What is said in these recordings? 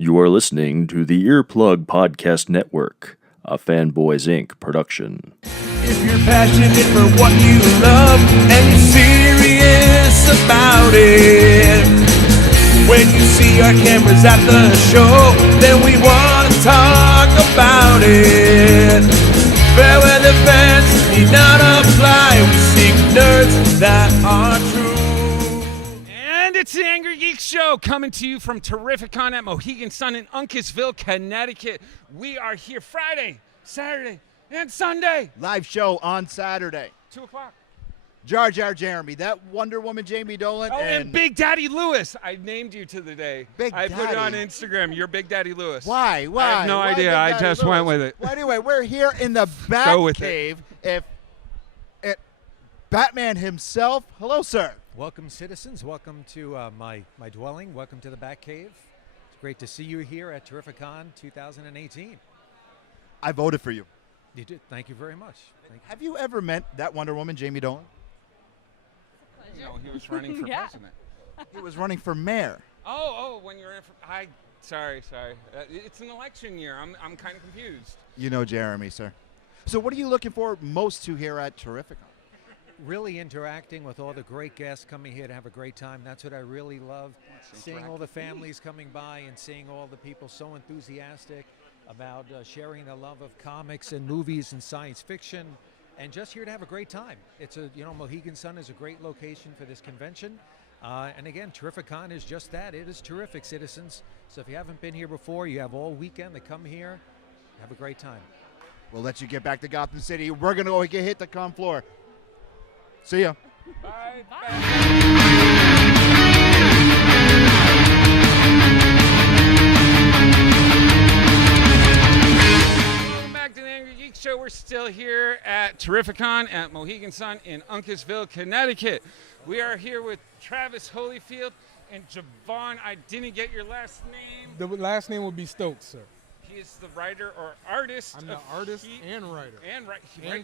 You are listening to the Earplug Podcast Network, a Fanboys Inc. production. If you're passionate for what you love and you're serious about it, when you see our cameras at the show, then we want to talk about it. Fair weather fans need not apply. We seek nerds that are true. And it's the Angrygeeks show coming to you from TERRIFICON at Mohegan Sun in Uncasville, Connecticut. We are here Friday, Saturday, and Sunday. Live show on Saturday. 2 o'clock. Jar Jar Jeremy, that Wonder Woman Jamie Dolan. Oh, and Big Daddy Lewis. I named you to the day. I put it on Instagram. You're Big Daddy Lewis. Why? I have no idea. I just went with it. Well, anyway, we're here in the Batcave. If Batman himself. Hello, sir. Welcome, citizens. Welcome to my dwelling. Welcome to the Batcave. It's great to see you here at TERRIFICON 2018. I voted for you. You did. Thank you very much. Thank you. Have you ever met that Wonder Woman, Jamie Dolan? No, he was running for president. He was running for mayor. Oh, when you're in for, sorry. It's an election year. I'm kind of confused. You know Jeremy, sir. So what are you looking for most to here at Terrificon? Really interacting with all the great guests coming here to have a great time. That's what I really love. Seeing all the families coming by and seeing all the people so enthusiastic about sharing the love of comics and movies and science fiction, and just here to have a great time. It's Mohegan Sun is a great location for this convention. And again, TERRIFICON is just that. It is terrific, citizens. So if you haven't been here before, you have all weekend to come here, have a great time. We'll let you get back to Gotham City. We're going to go hit the con floor. See ya. Bye. Welcome back to the Angrygeeks show. We're still here at TERRIFICON at Mohegan Sun in Uncasville, Connecticut. We are here with Travis Holyfield and Javon. I didn't get your last name. The last name would be Stokes, sir. He is the writer or artist. I'm the artist and writer. And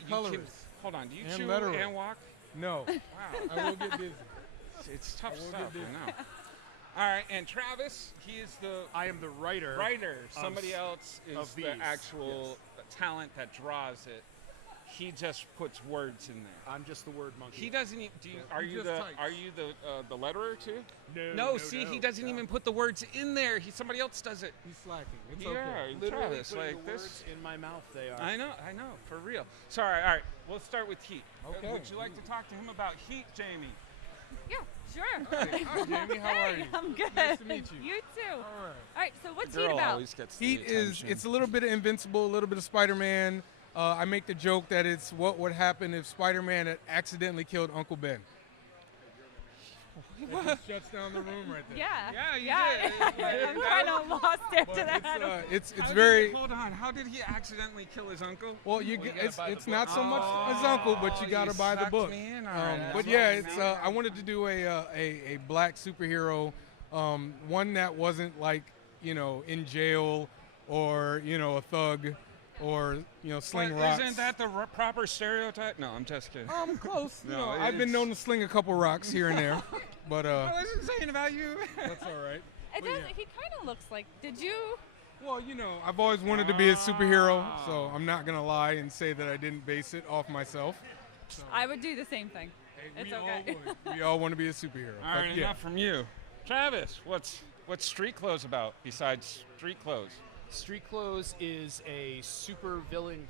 colorist. Hold on. Do you and chew letterer. and walk? No. Wow. I will get busy. It's tough stuff. I know. All right, and Travis, he is I am the writer. Somebody else is the actual talent that draws it. He just puts words in there. I'm just the word monkey. He doesn't even. Are you the letterer too? No. See, he doesn't even put the words in there. Somebody else does it. He's slacking. It's Yeah, okay. Literally Travis, putting like the this. words in my mouth. They are. I know, for real. Sorry. All right, we'll start with Heat. Okay. Would you like to talk to him about Heat, Jamie? Yeah, sure. Hi, Jamie. How are you? I'm good. Nice to meet you. You too. All right. All right, so what's The Heat girl about? always gets the Heat attention. it's a little bit of Invincible, a little bit of Spider-Man. I make the joke that it's what would happen if Spider-Man had accidentally killed Uncle Ben. That just shuts down the room right there. Yeah. Yeah, you did. I'm kind of lost after But that. it's How did very hold on. How did he accidentally kill his uncle? well. It's not so much his uncle, but you got to buy the sucked book. me in already. But yeah, it's I wanted to do a black superhero, one that wasn't like in jail or a thug or sling But rocks. Isn't that the proper stereotype? No, I'm just kidding. Close. No, I've been known to sling a couple rocks here and there, but I wasn't saying about you. that's all right. He kind of looks like. Did you? Well, I've always wanted to be a superhero, so I'm not gonna lie and say that I didn't base it off myself. I would do the same thing. It's we okay. all would. We all want to be a superhero. All right, but yeah. enough from you. Travis, what's Street Clothes about besides Street Clothes? Street Clothes is a super villain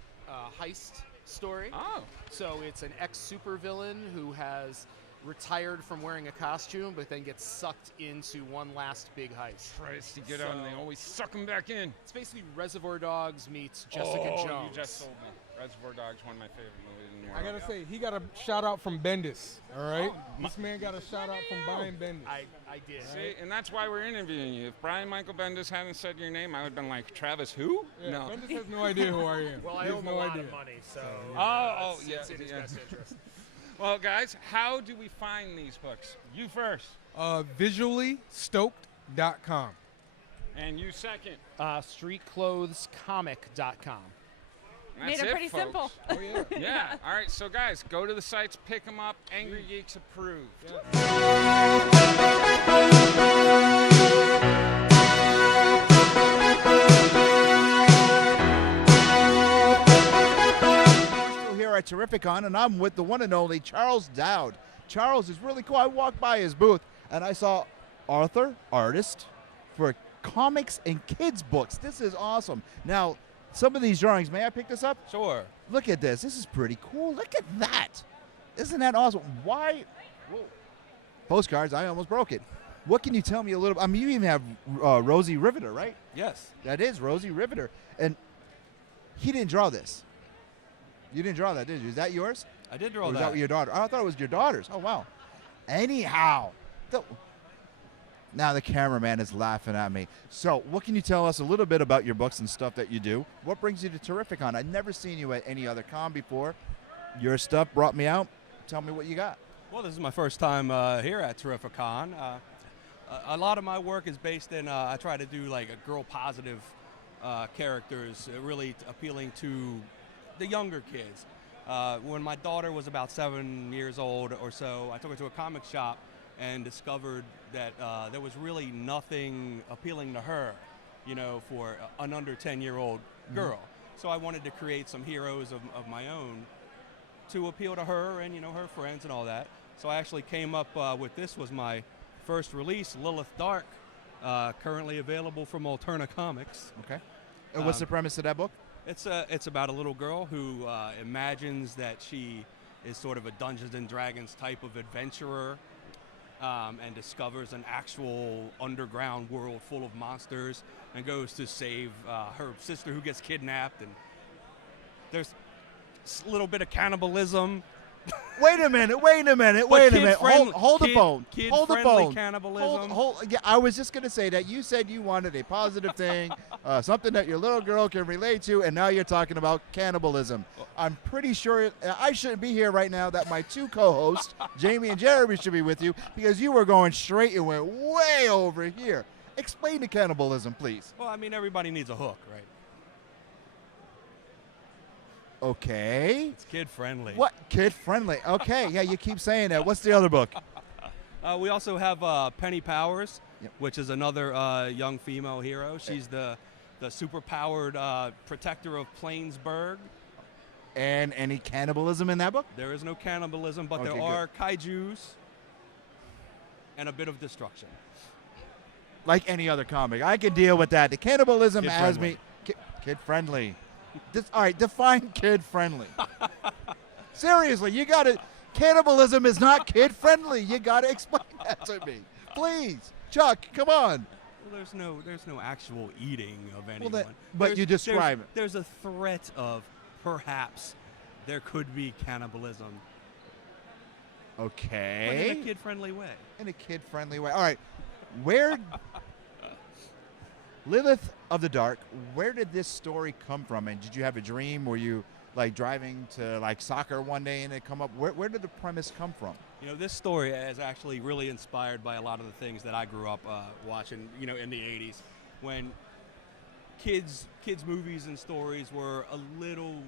heist story. Oh. So it's an ex-super villain who has retired from wearing a costume, but then gets sucked into one last big heist. Tries to get out and they always suck him back in. It's basically Reservoir Dogs meets Jessica Jones. You just told me. Reservoir Dogs, one of my favorite movies in the world. I gotta say, he got a shout out from Bendis. All right, this man got a shout out from Brian Bendis. I did. See, and that's why we're interviewing you. If Brian Michael Bendis hadn't said your name, I would have been like, Travis who? Yeah, No. Bendis has no idea who I am. Well, He I has owe him no a lot idea. of money, so. It's in his best interest. Well, guys, how do we find these books? You first. Visuallystoked.com. And you second. Streetclothescomic.com. That's Made it pretty folks. simple. Oh yeah. Yeah. All right. So, guys, go to the sites, pick them up. Angrygeeks approved. Yeah. at Terrificon, and I'm with the one and only Charles Dowd. Charles is really cool. I walked by his booth, and I saw author, artist for comics and kids books. This is awesome. Now, some of these drawings, may I pick this up? Sure. Look at this. This is pretty cool. Look at that. Isn't that awesome? Why? Whoa. Postcards, I almost broke it. What can you tell me a little? I mean, you even have Rosie Riveter, right? Yes. That is Rosie Riveter. And he didn't draw this. You didn't draw that, did you? Is that yours? I did draw Or was that. that your daughter? Oh, I thought it was your daughter's. Oh, wow. Anyhow. Now the cameraman is laughing at me. So what can you tell us a little bit about your books and stuff that you do? What brings you to Terrificon? I've never seen you at any other con before. Your stuff brought me out. Tell me what you got. Well, this is my first time here at TERRIFICON. A lot of my work is based in, I try to do like a girl positive characters, really appealing to the younger kids. When my daughter was about 7 years old or so, I took her to a comic shop and discovered that there was really nothing appealing to her, you know, for an under 10-year-old girl. So I wanted to create some heroes of my own to appeal to her and, you know, her friends and all that. So I actually came up with this was my first release, Lilith Dark, currently available from Alterna Comics. Okay. And what's the premise of that book? It's about a little girl who imagines that she is sort of a Dungeons and Dragons type of adventurer, and discovers an actual underground world full of monsters and goes to save her sister who gets kidnapped. And there's a little bit of cannibalism. Wait a minute. Hold the phone. Hold the phone. Cannibalism. Yeah, I was just going to say that you said you wanted a positive thing, something that your little girl can relate to, and now you're talking about cannibalism. I'm pretty sure I shouldn't be here right now, that my two co-hosts, Jamie and Jeremy, should be with you, because you were going straight and went way over here. Explain the cannibalism, please. Well, I mean, everybody needs a hook, right? Okay. It's kid-friendly. What? Kid-friendly. Okay, yeah, you keep saying that. What's the other book? We also have Penny Powers, which is another young female hero. She's the super-powered protector of Plainsburg. And any cannibalism in that book? There is no cannibalism, but Okay, there are kaijus and a bit of destruction. Like any other comic. I can deal with that. The cannibalism has Kid-friendly. me... Kid-friendly. All right, define kid-friendly. Seriously, you got to... Cannibalism is not kid-friendly. You got to explain that to me. Please. Chuck, come on. Well, there's no actual eating of anyone. But you describe it. There's a threat of perhaps there could be cannibalism. Okay. But in a kid-friendly way. In a kid-friendly way. All right. Where... Lilith of the Dark, where did this story come from? And did you have a dream? Were you like driving to like soccer one day and it come up? Where did the premise come from? You know, this story is actually really inspired by a lot of the things that I grew up watching, you know, in the 80s, when kids movies and stories were a little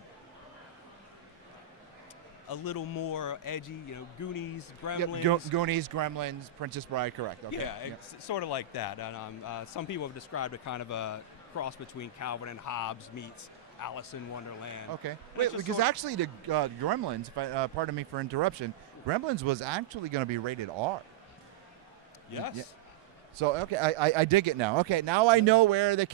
more edgy, you know, Goonies, Gremlins. Yep, Goonies, Gremlins, Princess Bride, correct. Okay. Yeah, it's sort of like that. And some people have described it kind of a cross between Calvin and Hobbes meets Alice in Wonderland. Okay. Wait, because actually the Gremlins, pardon me for interruption, Gremlins was actually going to be rated R. Yes. Yeah. So, okay, I dig it now. Okay, now I know where the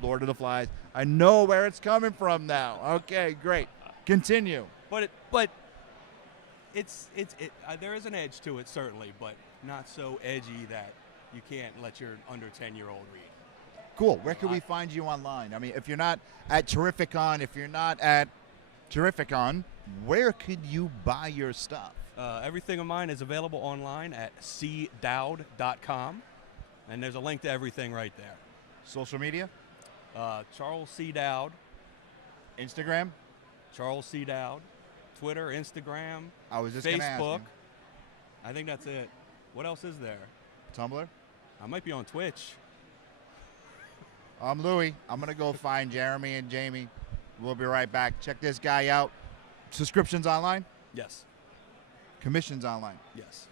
Lord of the Flies, I know where it's coming from now. Okay, great. Continue. But there is an edge to it, certainly, but not so edgy that you can't let your under 10-year-old read. Cool. Where can we find you online? I mean, if you're not at Terrificon, where could you buy your stuff? Everything of mine is available online at cdowd.com, and there's a link to everything right there. Social media? Charles C. Dowd. Instagram? Charles C. Dowd. Twitter, Instagram, I was just gonna ask Facebook. you. I think that's it. What else is there? Tumblr? I might be on Twitch. I'm Louie. I'm going to go find Jeremy and Jamie. We'll be right back. Check this guy out. Subscriptions online? Yes. Commissions online? Yes.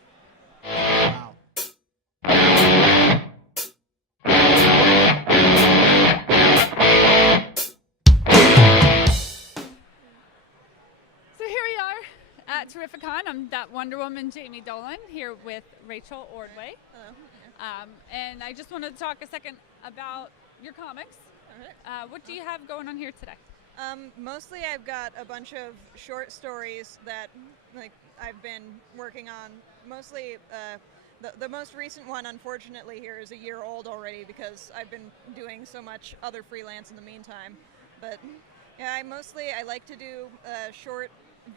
Wow. So here we Terrificon. I'm that Wonder Woman, Jamie Dolan, here with Rachael Ordway. Hello. And I just wanted to talk a second about your comics. What do you have going on here today? Mostly I've got a bunch of short stories that I've been working on. Mostly the most recent one, unfortunately, here is a year old already because I've been doing so much other freelance in the meantime. But yeah, I like to do short,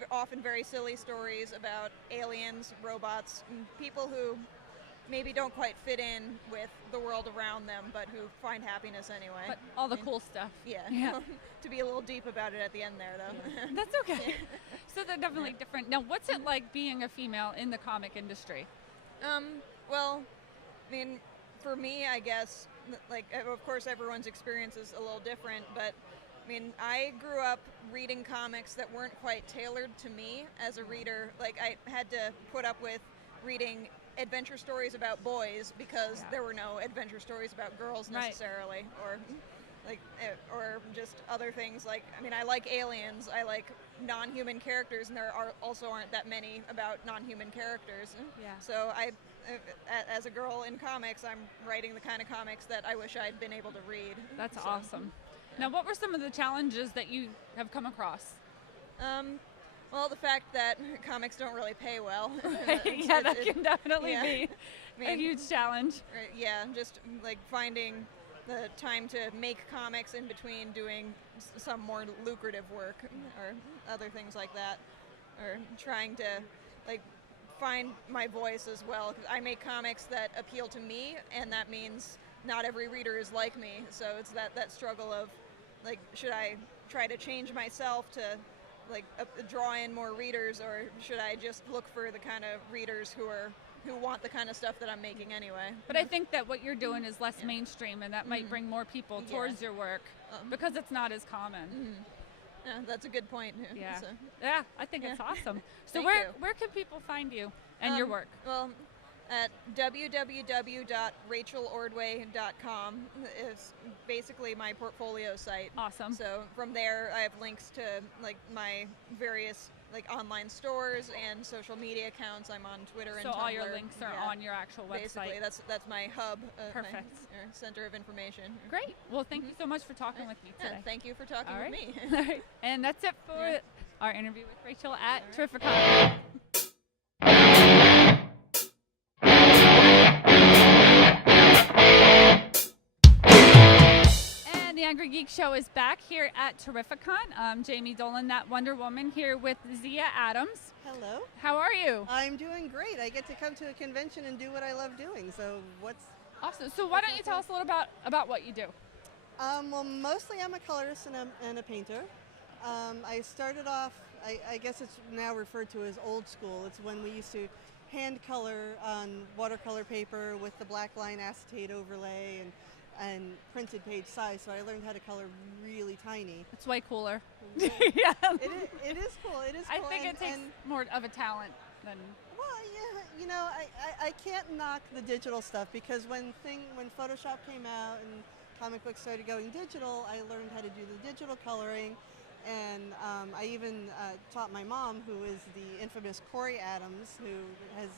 often very silly stories about aliens, robots, and people who maybe don't quite fit in with the world around them, but who find happiness anyway. But all the cool stuff. Yeah. To be a little deep about it at the end there, though. Yeah. That's okay. So they're definitely different. Now, what's it like being a female in the comic industry? Well, I mean, for me, I guess, of course, everyone's experience is a little different, but I mean, I grew up reading comics that weren't quite tailored to me as a reader. I had to put up with reading adventure stories about boys because there were no adventure stories about girls necessarily, or just other things. I like aliens, I like non-human characters, and there aren't that many about non-human characters. Yeah. So as a girl in comics, I'm writing the kind of comics that I wish I'd been able to read. That's awesome. Now, what were some of the challenges that you have come across? Well, the fact that comics don't really pay well. Yeah, that can definitely be a huge challenge. Just finding the time to make comics in between doing some more lucrative work or other things like that, or trying to find my voice as well. 'Cause I make comics that appeal to me, and that means not every reader is like me. So it's that struggle of should I try to change myself to draw in more readers, or should I just look for the kind of readers who want the kind of stuff that I'm making anyway? But I think that what you're doing is less mainstream, and that might bring more people towards your work because it's not as common. Yeah, that's a good point. Yeah, So. yeah, I think it's awesome. So Thank where you. can people find you and your work? Well, at www.rachaelordway.com is basically my portfolio site. Awesome. So from there, I have links to my various online stores and social media accounts. I'm on Twitter and So Tumblr. all your links are on your actual website. Basically, that's my hub. Perfect. My center of information. Great. Well, thank you so much for talking with me today. Thank you for talking with me. All right. And that's it for our interview with Rachael at Terrificon. The Angrygeeks show is back here at Terrificon. I'm Jamie Dolan, that Wonder Woman, here with Zeta Adams. Hello. How are you? I'm doing great. I get to come to a convention and do what I love doing. So what's awesome? So why don't you tell us a little about what you do? Well, mostly I'm a colorist and a painter. I started off, I guess it's now referred to as old school. It's when we used to hand color on watercolor paper with the black line acetate overlay and printed page size, so I learned how to color really tiny. It's way cooler. Yeah. It is cool. It is cool. I think it takes more of a talent than... Well, yeah, I can't knock the digital stuff because when Photoshop came out and comic books started going digital, I learned how to do the digital coloring, and I even taught my mom, who is the infamous Corey Adams, who has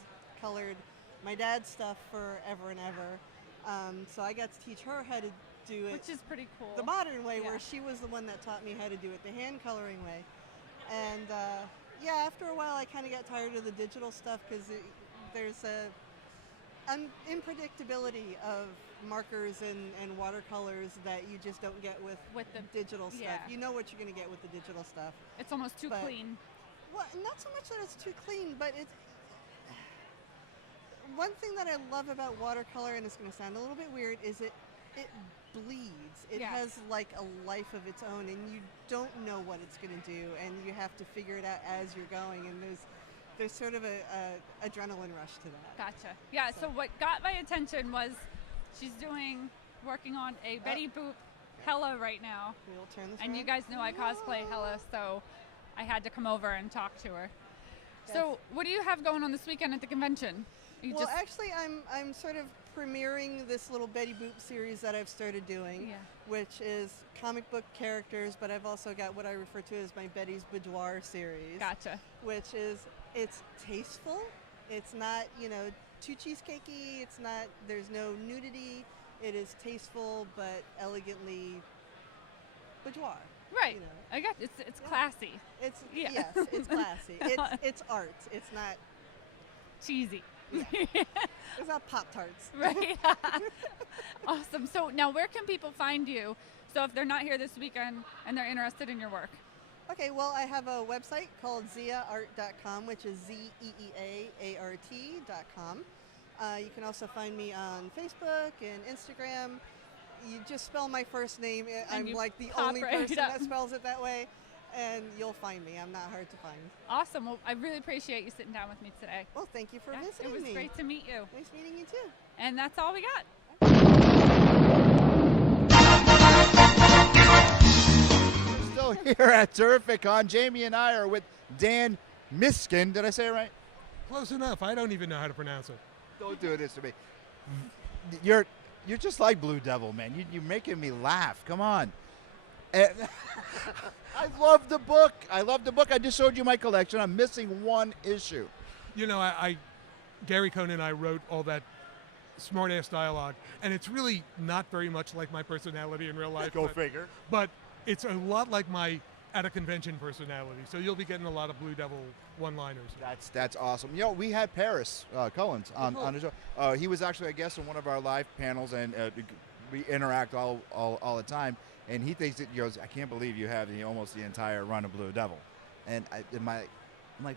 colored my dad's stuff forever and ever. So I got to teach her how to do it, which is pretty cool, the modern way, where she was the one that taught me how to do it the hand coloring way. And after a while I kind of got tired of the digital stuff because there's an unpredictability of markers and watercolors that you just don't get with the digital stuff. You know what you're going to get with the digital stuff. It's almost too clean. Well, not so much that it's too clean, but it's... One thing that I love about watercolor, and it's going to sound a little bit weird, is it bleeds. It has a life of its own, and you don't know what it's going to do, and you have to figure it out as you're going, and there's sort of a adrenaline rush to that. Gotcha. Yeah, so what got my attention was she's working on a Betty Boop Hella right now. We'll turn this and around. You guys know I cosplay Hella, so I had to come over and talk to her. So what do you have going on this weekend at the convention? Actually, I'm sort of premiering this little Betty Boop series that I've started doing, which is comic book characters, but I've also got what I refer to as my Betty's Boudoir series. Gotcha. Which is It's tasteful. It's not, too cheesecakey. It's not. There's no nudity. It is tasteful but elegantly boudoir. Right. I got it's classy. It's Yeah. Yes, it's classy. It's art. It's not cheesy. Yeah. It's not Pop-Tarts. Right. Awesome. So now where can people find you? So if they're not here this weekend and they're interested in your work. Okay, well, I have a website called zeaart.com, which is zeaart.com. You can also find me on Facebook and Instagram. You just spell my first name. I'm like the only person that spells it that way, and you'll find me. I'm not hard to find. Awesome. Well, I really appreciate you sitting down with me today. Well, thank you for visiting me. It was great to meet you. Nice meeting you, too. And that's all we got. We're still here at TERRIFICON. Jamie and I are with Dan Mishkin. Did I say it right? Close enough. I don't even know how to pronounce it. Don't do this to me. You're just like Blue Devil, man. You're making me laugh. Come on. I love the book. I just showed you my collection. I'm missing one issue. Gary Cohn and I wrote all that smart-ass dialogue, and it's really not very much like my personality in real life. Go figure. But it's a lot like my at-a-convention personality, so you'll be getting a lot of Blue Devil one-liners. That's awesome. We had Paris Collins on the show. He was actually a guest on one of our live panels, and we interact all the time. And he thinks he goes, I can't believe you have almost the entire run of Blue Devil. And I'm like,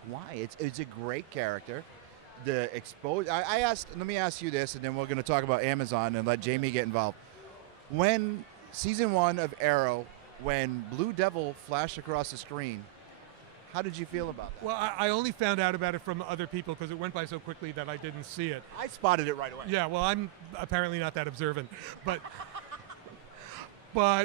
why? It's a great character. The I asked. Let me ask you this, and then we're going to talk about Amazon and let Jamie get involved. When season 1 of Arrow, when Blue Devil flashed across the screen, how did you feel about that? Well, I only found out about it from other people because it went by so quickly that I didn't see it. I spotted it right away. Yeah, well, I'm apparently not that observant, but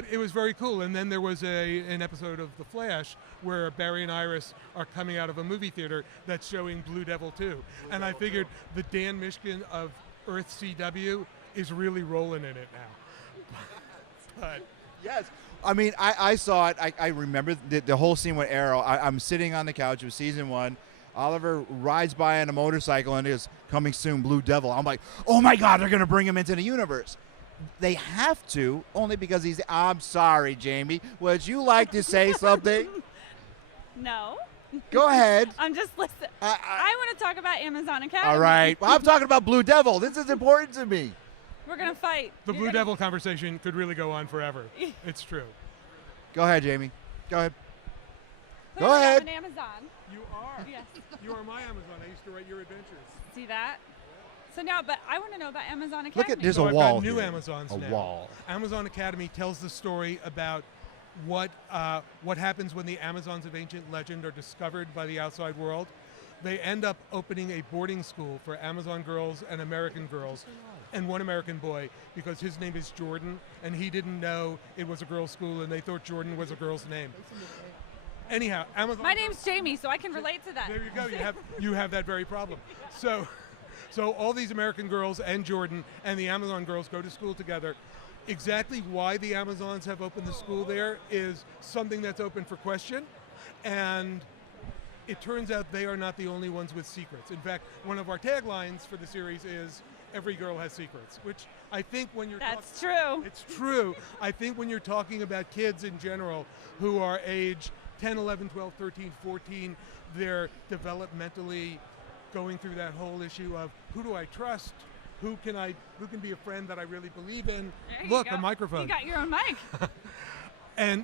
it was very cool. And then there was an episode of The Flash where Barry and Iris are coming out of a movie theater that's showing Blue Devil 2. And I figured the Dan Mishkin of Earth CW is really rolling in it now. But yes. I mean, I saw it. I remember the whole scene with Arrow. I'm sitting on the couch of season 1. Oliver rides by on a motorcycle and is coming soon, Blue Devil. I'm like, oh my God, they're going to bring him into the universe. They have to, only because he's. I'm sorry, Jamie. Would you like to say something? No. Go ahead. I'm just listening. I want to talk about Amazon Academy. All right. Well, I'm talking about Blue Devil. This is important to me. We're going to fight. The Blue Devil conversation could really go on forever. It's true. Go ahead, Jamie. Go ahead. Go ahead. I'm an Amazon. You are. Yes. You are my Amazon. I used to write your adventures. See that? So now, but I want to know about Amazon Academy. Look at there's So a wall. I've got new here. Amazons a now. wall. Amazon Academy tells the story about what happens when the Amazons of ancient legend are discovered by the outside world. They end up opening a boarding school for Amazon girls and American girls, and one American boy, because his name is Jordan, and he didn't know it was a girls' school, and they thought Jordan was a girl's name. Anyhow, Amazon. My name's Jamie, so I can relate to that. There you go. You have that very problem. So all these American girls and Jordan and the Amazon girls go to school together. Exactly why the Amazons have opened the school there is something that's open for question, and it turns out they are not the only ones with secrets. In fact, one of our taglines for the series is "Every girl has secrets," which I think when you're That's true. It's true. I think when you're talking about kids in general who are age 10, 11, 12, 13, 14, they're developmentally going through that whole issue of who do I trust? Who can be a friend that I really believe in? There Look, you go. a microphone. You got your own mic. and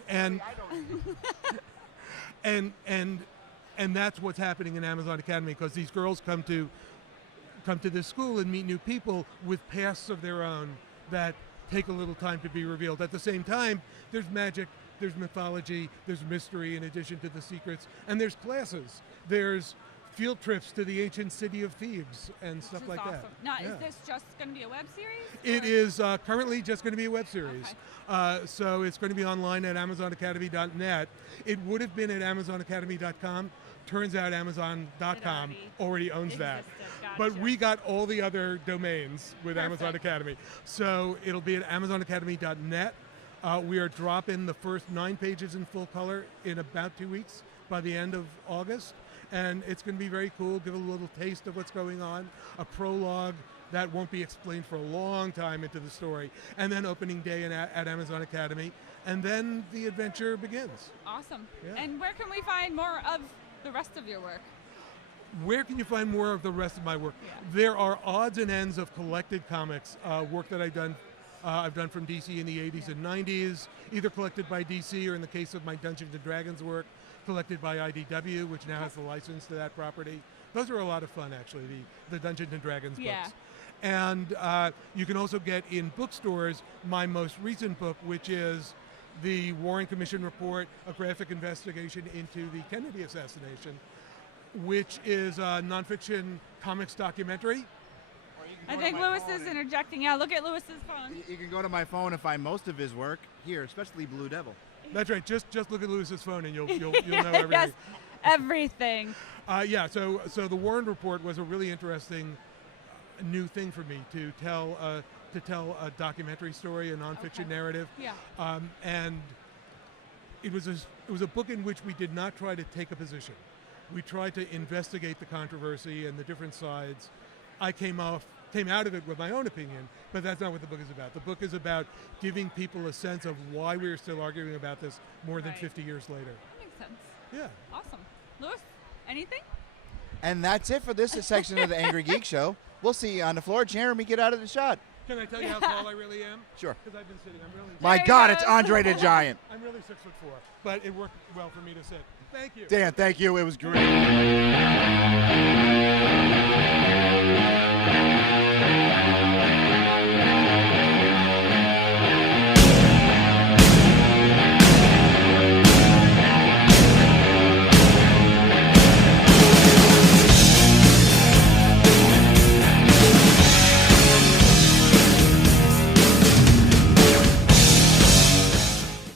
that's what's happening in Amazon Academy, because these girls come to this school and meet new people with pasts of their own that take a little time to be revealed. At the same time, there's magic, there's mythology, there's mystery in addition to the secrets, and there's classes. There's field trips to the ancient city of Thebes and stuff like awesome. that. Now, Yeah. is this just going to be a web series? It is currently just going to be a web series. Okay. So it's going to be online at AmazonAcademy.net. It would have been at AmazonAcademy.com. Turns out Amazon.com already owns that. Gotcha. But we got all the other domains with Perfect. Amazon Academy. So it'll be at AmazonAcademy.net. We are dropping the first 9 pages in full color in about 2 weeks by the end of August. and it's going to be very cool. Give a little taste of what's going on. A prologue that won't be explained for a long time into the story, and then opening day at Amazon Academy, and then the adventure begins. Awesome. Yeah. And where can we find more of the rest of your work? Where can you find more of the rest of my work? Yeah. There are odds and ends of collected comics, work that I've done from DC in the 80s and 90s, either collected by DC or in the case of my Dungeons & Dragons work, collected by IDW, which now has the license to that property. Those are a lot of fun, actually, the Dungeons & Dragons books. And you can also get in bookstores my most recent book, which is the Warren Commission Report, a graphic investigation into the Kennedy assassination, which is a nonfiction comics documentary. I think Lewis is interjecting. Yeah, look at Lewis's phone. You can go to my phone and find most of his work here, especially Blue Devil. That's right. Just look at Lewis's phone and you'll know everything. Yes, everything. Yeah. So the Warren Report was a really interesting new thing for me to tell a documentary story, a nonfiction narrative. Yeah. And it was a book in which we did not try to take a position. We tried to investigate the controversy and the different sides. I came out of it with my own opinion, but that's not what the book is about. The book is about giving people a sense of why we're still arguing about this more than 50 years later. That makes sense. Yeah. Awesome. Lewis, anything? And that's it for this section of the Angry Geek Show. We'll see you on the floor. Jeremy, get out of the shot. Can I tell you how tall I really am? Sure. Because I've been sitting. I'm really. My God, it's Andre the Giant. I'm really 6'4", but it worked well for me to sit. Thank you. Dan, thank you. It was great.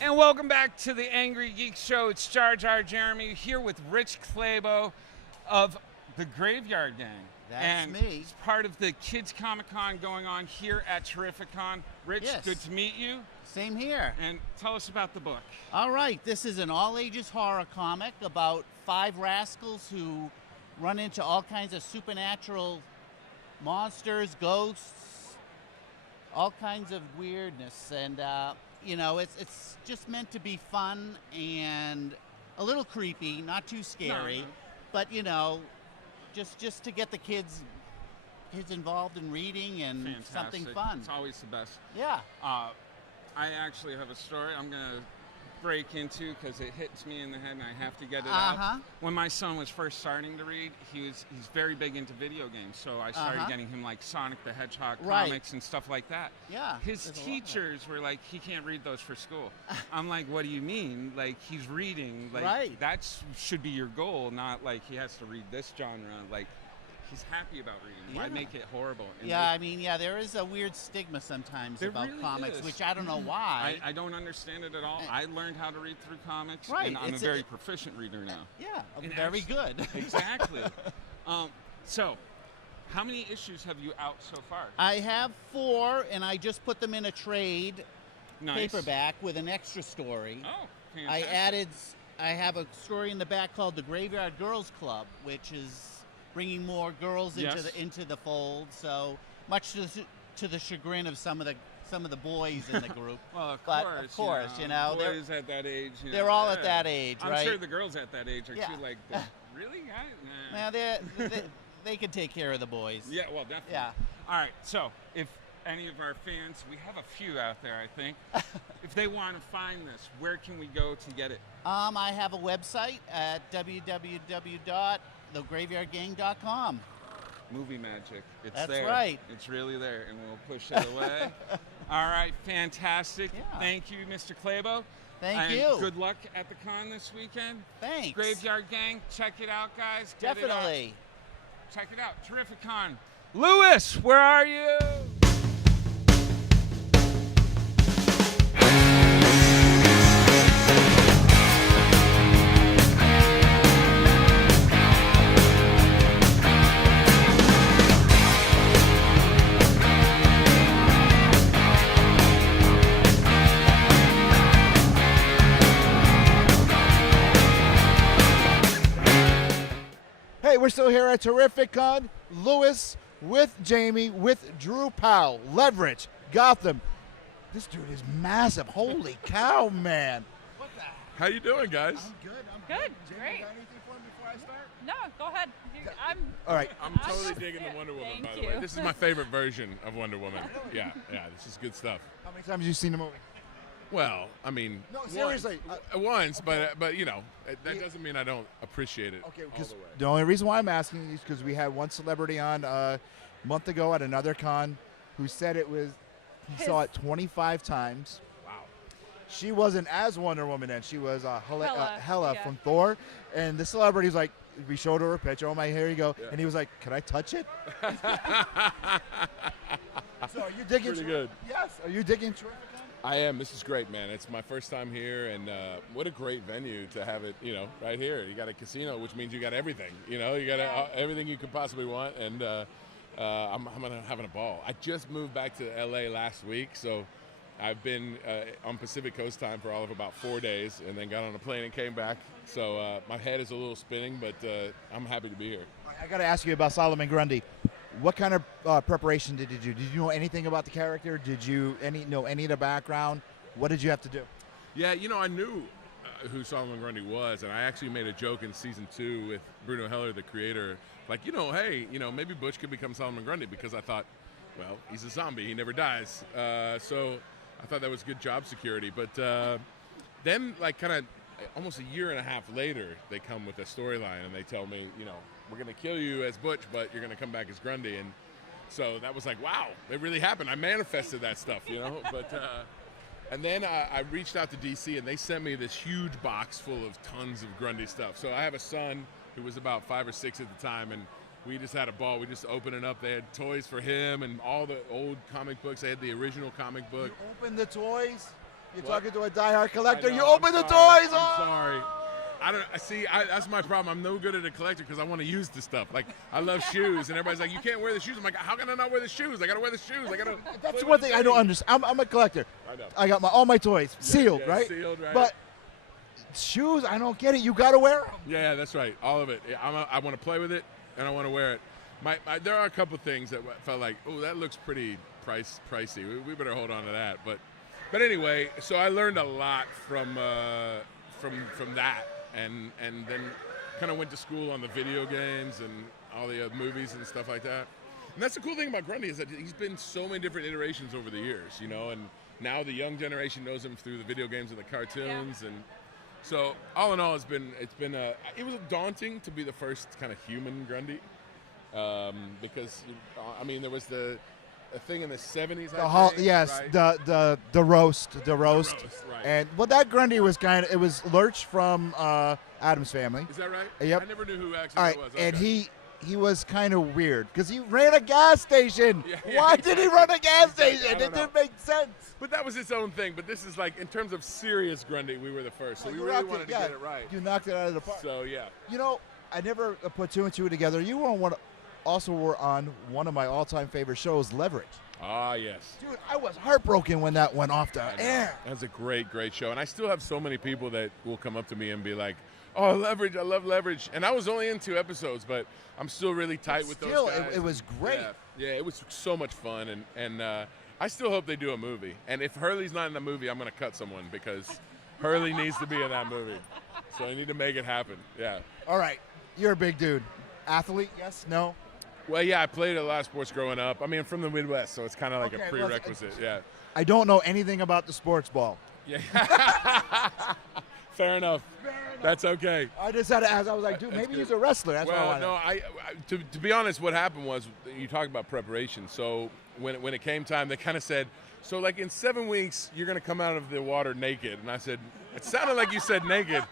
Welcome back to the Angry Geeks Show. It's Jar Jar Jeremy here with Rich Clabo of the Graveyard Gang. That's me. It's part of the Kids Comic Con going on here at TERRIFICON. Rich, Yes. good to meet you. Same here. And tell us about the book. All right, this is an all-ages horror comic about 5 rascals who run into all kinds of supernatural monsters, ghosts, all kinds of weirdness. And, you know, it's just meant to be fun and a little creepy, not too scary, but, you know, just to get the kids involved in reading and something fun. It's always the best. Yeah. I actually have a story I'm going to break into because it hits me in the head and I have to get it out. When my son was first starting to read, he's very big into video games, so I started getting him like Sonic the Hedgehog comics and stuff like that. Yeah. His teachers were like, he can't read those for school. I'm like, what do you mean? Like, he's reading. Like, that should be your goal, not like he has to read this genre. Like, he's happy about reading. Why make it horrible? And I mean, there is a weird stigma sometimes about really comics, is. which I don't know why. I don't understand it at all. I learned how to read through comics, Right. and I'm a very proficient reader now. Yeah, And very good. Exactly. So, how many issues have you out so far? I have 4, and I just put them in a trade paperback with an extra story. Oh, fantastic. I have a story in the back called The Graveyard Girls Club, which is bringing more girls into the fold. So much to the chagrin of some of the boys in the group. Well, of course, you know, boys at that age. They're all at that age, right? I'm sure the girls at that age are too like, really, guys? Nah, they can take care of the boys. Yeah, well, definitely. Yeah. All right. So if any of our fans, we have a few out there, I think. If they want to find this, where can we go to get it? I have a website at www.thegraveyardgang.com. Movie magic. It's That's there. right. It's really there, and we'll push it away. All right, fantastic. Yeah. Thank you, Mr. Clabo. Thank and you. Good luck at the con this weekend. Thanks. Graveyard Gang, check it out, guys. Get Definitely. It out. Check it out. TERRIFICON. Lewis, where are you? we're still here at TERRIFICON. Lewis with Jamie with Drew Powel. Leverage. Gotham. This dude is massive. Holy cow, man. What the? How you doing, guys? I'm good. Good, Jamie, great. got anything for him before I start? No, go ahead. All right. I'm totally digging the Wonder Woman, by the way. you. This is my favorite version of Wonder Woman. Yeah, this is good stuff. How many times have you seen the movie? Well, I mean, No, seriously. once, but you know, that doesn't mean I don't appreciate it Okay, all because the way. the only reason why I'm asking is because we had one celebrity on a month ago at another con who said he saw it 25 times. Wow. She wasn't as Wonder Woman then. She was Hela yeah. from Thor. And the celebrity's like, we showed her a picture. Oh, my, here you go. Yeah. And he was like, can I touch it? So are you digging? Pretty good. Yes. Are you digging Terrificon? I am. This is great, man. It's my first time here, and what a great venue to have it, right here. You got a casino, which means you got everything. You got everything you could possibly want, and I'm having a ball. I just moved back to LA last week, so I've been on Pacific Coast time for all of about 4 days, and then got on a plane and came back. So my head is a little spinning, but I'm happy to be here. I got to ask you about Solomon Grundy. What kind of preparation did you do? Did you know anything about the character? Did you know any of the background? What did you have to do? Yeah, I knew who Solomon Grundy was, and I actually made a joke in season 2 with Bruno Heller, the creator, like, hey, maybe Butch could become Solomon Grundy, because I thought, well, he's a zombie, he never dies. So I thought that was good job security. But then, like, kind of almost a year and a half later, they come with a storyline and they tell me, we're going to kill you as Butch, but you're going to come back as Grundy. And so that was like, wow, it really happened. I manifested that stuff, But and then I reached out to DC, and they sent me this huge box full of tons of Grundy stuff. So I have a son who was about 5 or 6 at the time, and we just had a ball. We just opened it up. They had toys for him and all the old comic books. They had the original comic book. You opened the toys? You're What? talking to a diehard collector. You I'm opened the sorry. toys! I'm sorry. That's my problem. I'm no good at a collector because I want to use the stuff. Like, I love shoes, and everybody's like, you can't wear the shoes. I'm like, how can I not wear the shoes? I got to wear the shoes. That's one thing I don't understand. I'm a collector. I know. I got all my toys sealed, yeah, right? sealed, right. But shoes, I don't get it. You got to wear them. Yeah, that's right. All of it. I want to play with it, and I want to wear it. There are a couple things that felt like, oh, that looks pretty pricey. We better hold on to that. But anyway, so I learned a lot from that, and then kind of went to school on the video games and all the movies and stuff like that. And that's the cool thing about Grundy, is that he's been so many different iterations over the years, and now the young generation knows him through the video games and the cartoons. And so all in all, it was daunting to be the first kind of human Grundy, because there was a thing in the 70s. The roast, right. and that Grundy was it was Lurch from Adams Family. Is that right? Yep. I never knew who actually All right, that was. and Okay. he was kind of weird because he ran a gas station. Yeah, Why did he run a gas station? I It don't know. didn't make sense. But that was its own thing. But this is like, in terms of serious Grundy, we were the first. So we You really rocked wanted to yeah, get it right. You knocked it out of the park. So yeah. I never put 2 and 2 together. You were also were on one of my all-time favorite shows, Leverage. Ah, yes. Dude, I was heartbroken when that went off the air. That's a great, great show. And I still have so many people that will come up to me and be like, oh, Leverage, I love Leverage. And I was only in 2 episodes, but I'm still really tight with those guys. It was great. Yeah, it was so much fun. And I still hope they do a movie. And if Hurley's not in the movie, I'm going to cut someone, because Hurley needs to be in that movie. So I need to make it happen. Yeah. All right. You're a big dude. Athlete, yes, no? Well, yeah, I played a lot of sports growing up. I'm from the Midwest, so it's kind of like Okay, a prerequisite. Yeah. I don't know anything about the sports ball. Yeah. Fair enough. That's okay. I just had to ask. I was like, dude, maybe he's a wrestler. That's what I wanted. No, to be honest, what happened was, you talk about preparation. So when it came time, they kind of said, so like in 7 weeks, you're going to come out of the water naked. And I said, it sounded like you said naked.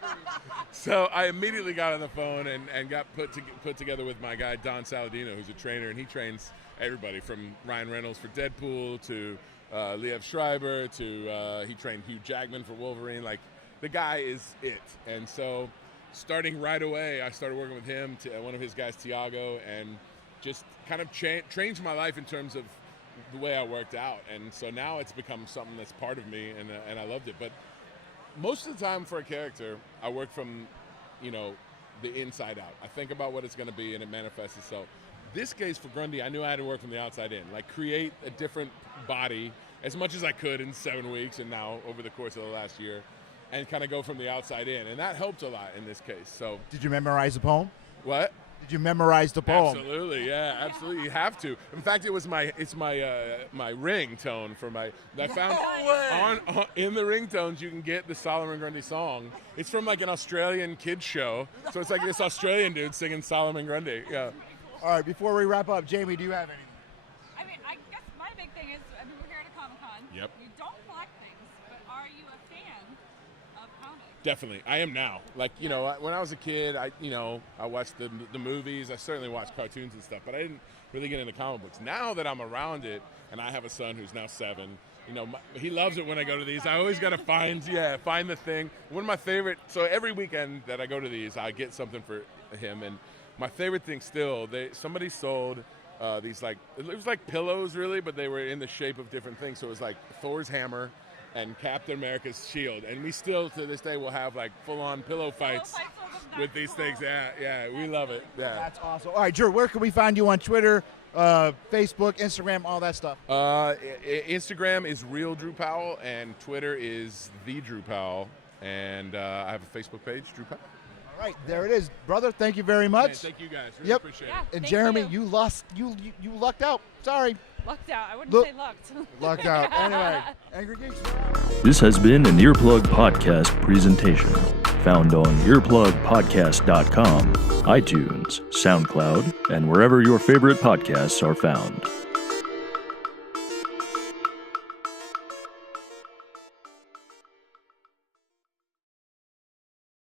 So I immediately got on the phone and got put together with my guy, Don Saladino, who's a trainer, and he trains everybody from Ryan Reynolds for Deadpool to Liev Schreiber to he trained Hugh Jackman for Wolverine. Like, the guy is it. And so starting right away, I started working with him, one of his guys, Tiago, and just kind of changed my life in terms of the way I worked out. And so now it's become something that's part of me, and I loved it. But most of the time for a character, I work from, the inside out. I think about what it's going to be, and it manifests itself. This case for Grundy, I knew I had to work from the outside in, like create a different body as much as I could in 7 weeks and now over the course of the last year, and kind of go from the outside in. And that helped a lot in this case. So, Did you memorize the poem? What? Did you memorize the poem? Absolutely, yeah, absolutely. You have to. In fact, it's my ringtone for my. I found on in the ringtones you can get the Solomon Grundy song. It's from like an Australian kids show, so it's like this Australian dude singing Solomon Grundy. Yeah. All right, before we wrap up, Jamie, do you have anything? I mean, I guess my big thing is, I mean, we're here at a Comic-Con. Yep. You don't collect things, but are you a fan of comics? Definitely, I am now. Like, you know, when I was a kid, I watched the movies. I certainly watched cartoons and stuff, but I didn't really get into comic books. Now that I'm around it, and I have a son who's now 7, you know, he loves it when I go to these. I always got to find the thing. One of my favorite. So every weekend that I go to these, I get something for him. And my favorite thing still, somebody sold these, like, it was like pillows really, but they were in the shape of different things. So it was like Thor's hammer and Captain America's shield, and we still to this day will have like full-on pillow fights with these things. Yeah, we love it. Yeah, that's awesome. All right, Drew, where can we find you on Twitter, Facebook, Instagram, all that stuff? Instagram is Real Drew Powel, and Twitter is The Drew Powel, and I have a Facebook page, Drew Powel. All right, there it is, brother. Thank you very much. Yeah, thank you guys. Really appreciate it. And Jeremy, you lucked out. Sorry. Lucked out. I wouldn't say lucked. Lucked out. Anyway, Angry Geeks. This has been an Earplug Podcast presentation. Found on earplugpodcast.com, iTunes, SoundCloud, and wherever your favorite podcasts are found.